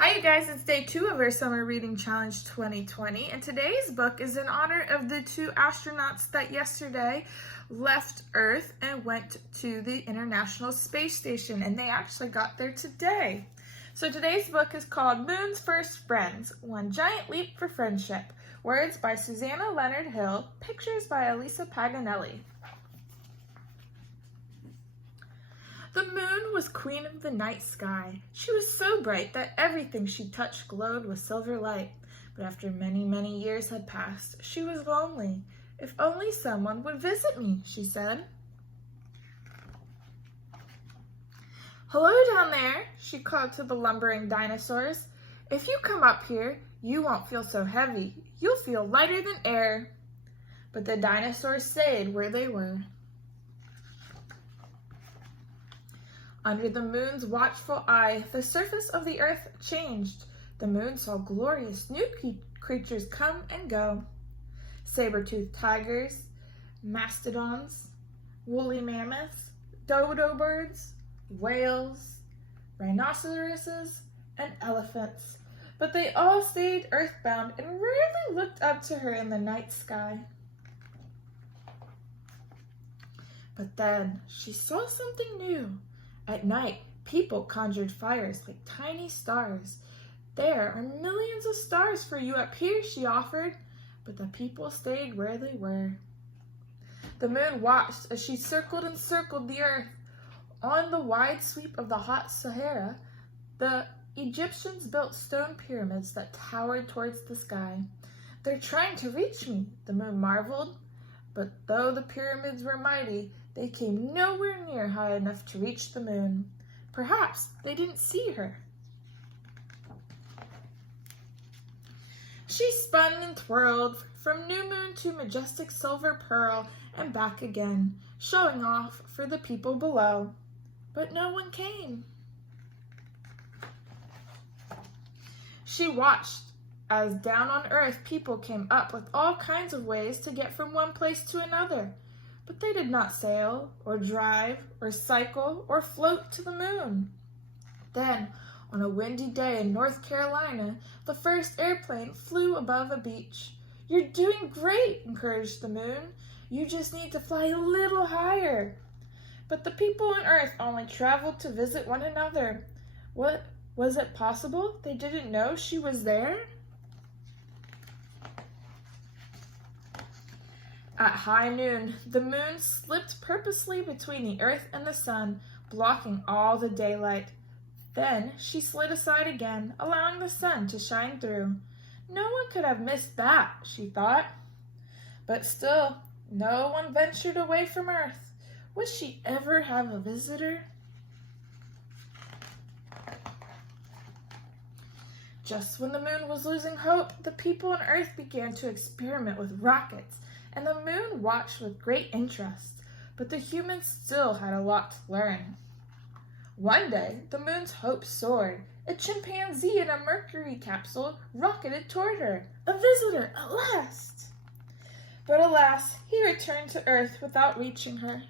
Hi you guys, it's day 2 of our Summer Reading Challenge 2020, and today's book is in honor of the 2 astronauts that yesterday left Earth and went to the International Space Station, and they actually got there today. So today's book is called Moon's First Friends, One Giant Leap for Friendship. Words by Susanna Leonard Hill, pictures by Elisa Paganelli. The moon was queen of the night sky. She was so bright that everything she touched glowed with silver light. But after many, many years had passed, she was lonely. If only someone would visit me, she said. Hello down there, she called to the lumbering dinosaurs. If you come up here, you won't feel so heavy. You'll feel lighter than air. But the dinosaurs stayed where they were. Under the moon's watchful eye, the surface of the earth changed. The moon saw glorious new creatures come and go. Saber-toothed tigers, mastodons, woolly mammoths, dodo birds, whales, rhinoceroses, and elephants. But they all stayed earthbound and rarely looked up to her in the night sky. But then she saw something new. At night, people conjured fires like tiny stars. There are millions of stars for you up here, she offered, but the people stayed where they were. The moon watched as she circled and circled the earth. On the wide sweep of the hot Sahara, the Egyptians built stone pyramids that towered towards the sky. They're trying to reach me, the moon marveled. But though the pyramids were mighty, they came nowhere near high enough to reach the moon. Perhaps they didn't see her. She spun and twirled from new moon to majestic silver pearl and back again, showing off for the people below. But no one came. She watched as down on earth people came up with all kinds of ways to get from one place to another. But they did not sail, or drive, or cycle, or float to the moon. Then, on a windy day in North Carolina, the first airplane flew above a beach. You're doing great, encouraged the moon. You just need to fly a little higher. But the people on Earth only traveled to visit one another. What, was it possible they didn't know she was there? At high noon, the moon slipped purposely between the earth and the sun, blocking all the daylight. Then she slid aside again, allowing the sun to shine through. No one could have missed that, she thought. But still, no one ventured away from Earth. Would she ever have a visitor? Just when the moon was losing hope, the people on Earth began to experiment with rockets, and the moon watched with great interest, but the humans still had a lot to learn. One day, the moon's hopes soared. A chimpanzee in a Mercury capsule rocketed toward her. A visitor, at last! But alas, he returned to Earth without reaching her.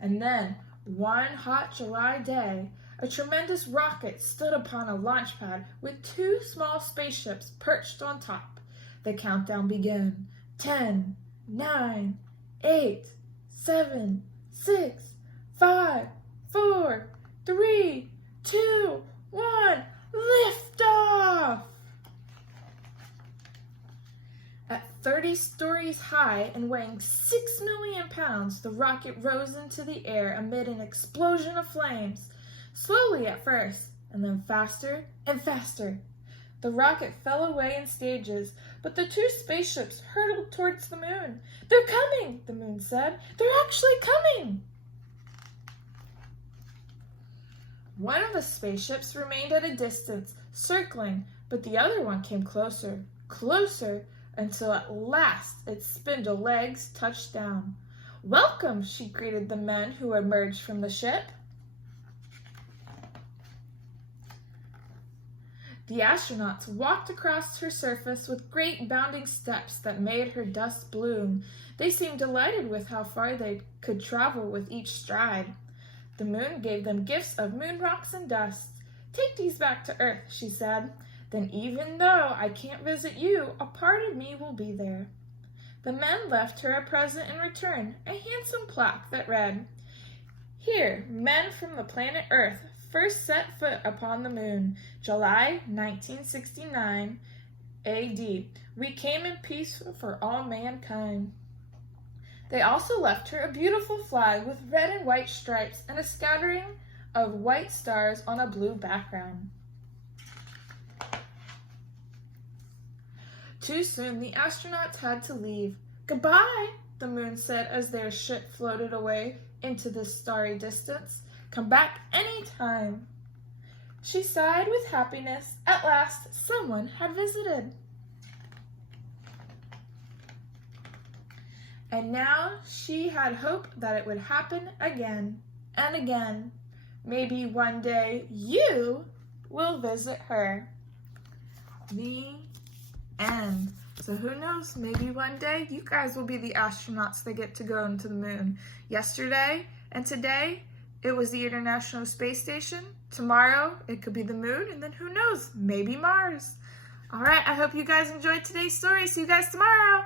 And then, one hot July day, a tremendous rocket stood upon a launch pad with 2 small spaceships perched on top. The countdown began. 10, 9, 8, 7, 6, 5, 4, 3, 2, 1, lift off! At 30 stories high and weighing 6 million pounds, the rocket rose into the air amid an explosion of flames. Slowly at first, and then faster and faster. The rocket fell away in stages, but the 2 spaceships hurtled towards the moon. They're coming, the moon said. They're actually coming. One of the spaceships remained at a distance, circling, but the other one came closer, closer, until at last its spindle legs touched down. Welcome, she greeted the men who emerged from the ship. The astronauts walked across her surface with great bounding steps that made her dust bloom. They seemed delighted with how far they could travel with each stride. The moon gave them gifts of moon rocks and dust. "Take these back to Earth," she said. "Then even though I can't visit you, a part of me will be there." The men left her a present in return, a handsome plaque that read, "Here, men from the planet Earth first set foot upon the moon, July 1969 AD. We came in peace for all mankind." They also left her a beautiful flag with red and white stripes and a scattering of white stars on a blue background. Too soon, the astronauts had to leave. "Goodbye," the moon said as their ship floated away into the starry distance. "Come back any time." She sighed with happiness. At last, someone had visited. And now she had hope that it would happen again and again. Maybe one day you will visit her. The end. So who knows, maybe one day you guys will be the astronauts that get to go into the moon. Yesterday and today, it was the International Space Station. Tomorrow, it could be the moon, and then who knows, maybe Mars. All right, I hope you guys enjoyed today's story. See you guys tomorrow.